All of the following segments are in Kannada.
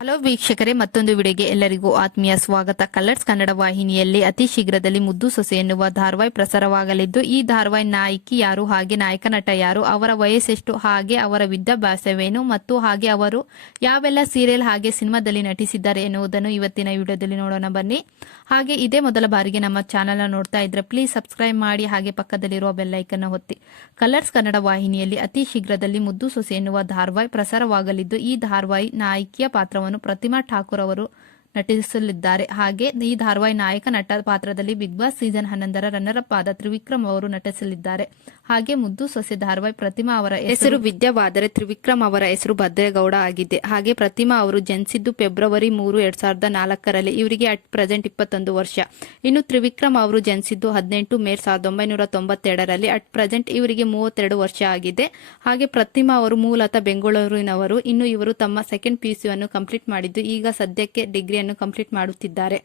ಹಲೋ ವೀಕ್ಷಕರೇ, ಮತ್ತೊಂದು ವಿಡಿಯೋಗೆ ಎಲ್ಲರಿಗೂ ಆತ್ಮೀಯ ಸ್ವಾಗತ. ಕಲರ್ಸ್ ಕನ್ನಡ ವಾಹಿನಿಯಲ್ಲಿ ಅತಿ ಶೀಘ್ರದಲ್ಲಿ ಮುದ್ದು ಸೊಸೆ ಎನ್ನುವ ಧಾರವಾಹಿ ಪ್ರಸಾರವಾಗಲಿದ್ದು, ಈ ಧಾರವಾಹಿ ನಾಯಕಿ ಯಾರು, ಹಾಗೆ ನಾಯಕ ನಟ ಯಾರು, ಅವರ ವಯಸ್ಸೆಷ್ಟು, ಹಾಗೆ ಅವರ ವಿದ್ಯಾಭ್ಯಾಸವೇನು ಮತ್ತು ಹಾಗೆ ಅವರು ಯಾವೆಲ್ಲ ಸೀರಿಯಲ್ ಹಾಗೆ ಸಿನಿಮಾದಲ್ಲಿ ನಟಿಸಿದ್ದಾರೆ ಎನ್ನುವುದನ್ನು ಇವತ್ತಿನ ವಿಡಿಯೋದಲ್ಲಿ ನೋಡೋಣ ಬನ್ನಿ. ಹಾಗೆ ಇದೇ ಮೊದಲ ಬಾರಿಗೆ ನಮ್ಮ ಚಾನೆಲ್ ನೋಡ್ತಾ ಇದ್ರೆ ಪ್ಲೀಸ್ ಸಬ್ಸ್ಕ್ರೈಬ್ ಮಾಡಿ, ಹಾಗೆ ಪಕ್ಕದಲ್ಲಿರುವ ಬೆಲ್ಲೈಕನ್ನ ಒತ್ತಿ. ಕಲರ್ಸ್ ಕನ್ನಡ ವಾಹಿನಿಯಲ್ಲಿ ಅತಿ ಶೀಘ್ರದಲ್ಲಿ ಮುದ್ದು ಸೊಸೆ ಎನ್ನುವ ಧಾರವಾಹಿ ಪ್ರಸಾರವಾಗಲಿದ್ದು, ಈ ಧಾರವಾಹಿ ನಾಯಕಿಯ ಪಾತ್ರವನ್ನು ಪ್ರತಿಮಾ ಠಾಕೂರ್ ಅವರು ನಟಿಸಲಿದ್ದಾರೆ. ಹಾಗೆ ಈ ಧಾರವಾಹಿ ನಾಯಕ ನಟ ಪಾತ್ರದಲ್ಲಿ ಬಿಗ್ ಬಾಸ್ ಸೀಸನ್ ಹನ್ನೊಂದರ ರನ್ನರ್ ಅಪ್ ಆದ ತ್ರಿವಿಕ್ರಮ್ ಅವರು ನಟಿಸಲಿದ್ದಾರೆ. ಹಾಗೆ ಮುದ್ದು ಸೊಸೆ ಧಾರವಾಹಿ ಪ್ರತಿಮಾ ಅವರ ಹೆಸರು ವಿದ್ಯಾವಾದರೆ ತ್ರಿವಿಕ್ರಮ್ ಅವರ ಹೆಸರು ಭದ್ರೇಗೌಡ ಆಗಿದೆ. ಹಾಗೆ ಪ್ರತಿಮಾ ಅವರು ಜನಿಸಿದ್ದು ಫೆಬ್ರವರಿ ಮೂರು, ಎರಡ್ ಸಾವಿರದ ನಾಲ್ಕರಲ್ಲಿ ಇವರಿಗೆ ಅಟ್ ಪ್ರೆಸೆಂಟ್ ಇಪ್ಪತ್ತೊಂದು ವರ್ಷ. ಇನ್ನು ತ್ರಿವಿಕ್ರಮ್ ಅವರು ಜನಿಸಿದ್ದು ಹದಿನೆಂಟು, ಮೇ ಸಾವಿರದ ಒಂಬೈನೂರ ತೊಂಬತ್ತೆರಡರಲ್ಲಿ ಅಟ್ ಪ್ರೆಸೆಂಟ್ ಇವರಿಗೆ ಮೂವತ್ತೆರಡು ವರ್ಷ ಆಗಿದೆ. ಹಾಗೆ ಪ್ರತಿಮಾ ಅವರು ಮೂಲತಃ ಬೆಂಗಳೂರಿನವರು. ಇನ್ನು ಇವರು ತಮ್ಮ ಸೆಕೆಂಡ್ ಪಿಯುಸಿಯನ್ನು ಕಂಪ್ಲೀಟ್ ಮಾಡಿದ್ದು ಈಗ ಸದ್ಯಕ್ಕೆ ಡಿಗ್ರಿಯನ್ನು ಕಂಪ್ಲೀಟ್ ಮಾಡುತ್ತಿದ್ದಾರೆ.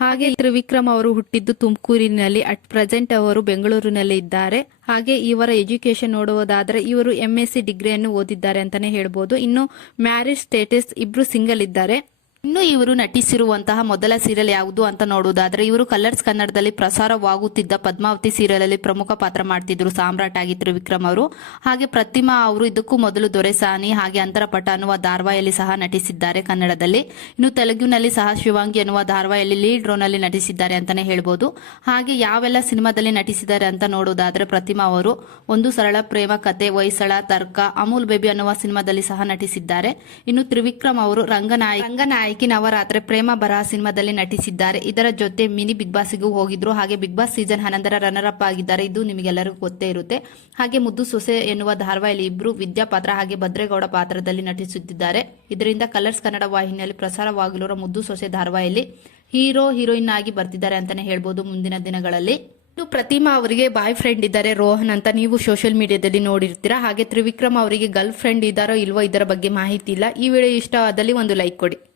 ಹಾಗೆ ತ್ರಿವಿಕ್ರಮ್ ಅವರು ಹುಟ್ಟಿದ್ದು ತುಮಕೂರಿನಲ್ಲಿ, ಅಟ್ ಪ್ರೆಸೆಂಟ್ ಅವರು ಬೆಂಗಳೂರಿನಲ್ಲಿ ಇದ್ದಾರೆ. ಹಾಗೆ ಇವರ ಎಜುಕೇಶನ್ ನೋಡುವುದಾದರೆ ಇವರು ಎಂ ಎಸ್ ಸಿ ಡಿಗ್ರಿಯನ್ನು ಓದಿದ್ದಾರೆ ಅಂತಾನೆ ಹೇಳ್ಬೋದು. ಇನ್ನು ಮ್ಯಾರೇಜ್ ಸ್ಟೇಟಸ್ ಇಬ್ರು ಸಿಂಗಲ್ ಇದ್ದಾರೆ. ಇನ್ನು ಇವರು ನಟಿಸಿರುವಂತಹ ಮೊದಲ ಸೀರಿಯಲ್ ಯಾವುದು ಅಂತ ನೋಡುವುದಾದ್ರೆ, ಇವರು ಕಲರ್ಸ್ ಕನ್ನಡದಲ್ಲಿ ಪ್ರಸಾರವಾಗುತ್ತಿದ್ದ ಪದ್ಮಾವತಿ ಸೀರಿಯಲ್ ಅಲ್ಲಿ ಪ್ರಮುಖ ಪಾತ್ರ ಮಾಡ್ತಿದ್ರು ಸಾಮ್ರಾಟ್ ಆಗಿದ್ರು ವಿಕ್ರಮ್ ಅವರು. ಹಾಗೆ ಪ್ರತಿಮಾ ಅವರು ಇದಕ್ಕೂ ಮೊದಲು ದೊರೆಸಾನಿ, ಹಾಗೆ ಅಂತರಪಟ ಅನ್ನುವ ಧಾರವಾಹಿಯಲ್ಲಿ ಸಹ ನಟಿಸಿದ್ದಾರೆ ಕನ್ನಡದಲ್ಲಿ. ಇನ್ನು ತೆಲುಗಿನಲ್ಲಿ ಸಹ ಶಿವಾಂಗಿ ಅನ್ನುವ ಧಾರವಾಹಿಯಲ್ಲಿ ಲೀಡ್ ರೋಲ್ನಲ್ಲಿ ನಟಿಸಿದ್ದಾರೆ ಅಂತಾನೆ ಹೇಳ್ಬೋದು. ಹಾಗೆ ಯಾವೆಲ್ಲ ಸಿನಿಮಾದಲ್ಲಿ ನಟಿಸಿದ್ದಾರೆ ಅಂತ ನೋಡುವುದಾದ್ರೆ, ಪ್ರತಿಮಾ ಅವರು ಒಂದು ಸರಳ ಪ್ರೇಮ, ಕತೆ, ಹೊಯ್ಸಳ, ತರ್ಕ, ಅಮೂಲ್ ಬೇಬಿ ಅನ್ನುವ ಸಿನಿಮಾದಲ್ಲಿ ಸಹ ನಟಿಸಿದ್ದಾರೆ. ಇನ್ನು ತ್ರಿವಿಕ್ರಮ್ ಅವರು ರಂಗನಾಯಕ ರಂಗನಾಯಕಿ ನವರಾತ್ರಿ ಪ್ರೇಮ ಬರಹ ಸಿನಿಮಾದಲ್ಲಿ ನಟಿಸಿದ್ದಾರೆ. ಇದರ ಜೊತೆ ಮಿನಿ ಬಿಗ್ ಬಾಸ್ಗೂ ಹೋಗಿದ್ರು. ಹಾಗೆ ಬಿಗ್ ಬಾಸ್ ಸೀಸನ್ ಹನ್ನೊಂದರ ರನ್ನರ್ ಅಪ್ ಆಗಿದ್ದಾರೆ. ಇದು ನಿಮಗೆಲ್ಲರಿಗೂ ಗೊತ್ತೇ ಇರುತ್ತೆ. ಹಾಗೆ ಮುದ್ದು ಸೊಸೆ ಎನ್ನುವ ಧಾರವಾಹಿಯಲ್ಲಿ ಇಬ್ರು ವಿದ್ಯಾ ಪಾತ್ರ ಹಾಗೆ ಭದ್ರೇಗೌಡ ಪಾತ್ರದಲ್ಲಿ ನಟಿಸುತ್ತಿದ್ದಾರೆ. ಇದರಿಂದ ಕಲರ್ಸ್ ಕನ್ನಡ ವಾಹಿನಿಯಲ್ಲಿ ಪ್ರಸಾರವಾಗಿರುವ ಮುದ್ದು ಸೊಸೆ ಧಾರವಾಹಿಯಲ್ಲಿ ಹೀರೋ, ಹೀರೋಯಿನ್ ಆಗಿ ಬರ್ತಿದ್ದಾರೆ ಅಂತಾನೆ ಹೇಳ್ಬೋದು ಮುಂದಿನ ದಿನಗಳಲ್ಲಿ. ಇನ್ನು ಪ್ರತಿಮಾ ಅವರಿಗೆ ಬಾಯ್ ಫ್ರೆಂಡ್ ಇದ್ದಾರೆ ರೋಹನ್ ಅಂತ ನೀವು ಸೋಷಿಯಲ್ ಮೀಡಿಯಾದಲ್ಲಿ ನೋಡಿರ್ತೀರಾ. ಹಾಗೆ ತ್ರಿವಿಕ್ರಮ್ ಅವರಿಗೆ ಗರ್ಲ್ ಫ್ರೆಂಡ್ ಇದ್ದಾರೋ ಇಲ್ವೋ ಇದರ ಬಗ್ಗೆ ಮಾಹಿತಿ ಇಲ್ಲ. ಈ ವಿಡಿಯೋ ಇಷ್ಟವಾದಲ್ಲಿ ಒಂದು ಲೈಕ್ ಕೊಡಿ.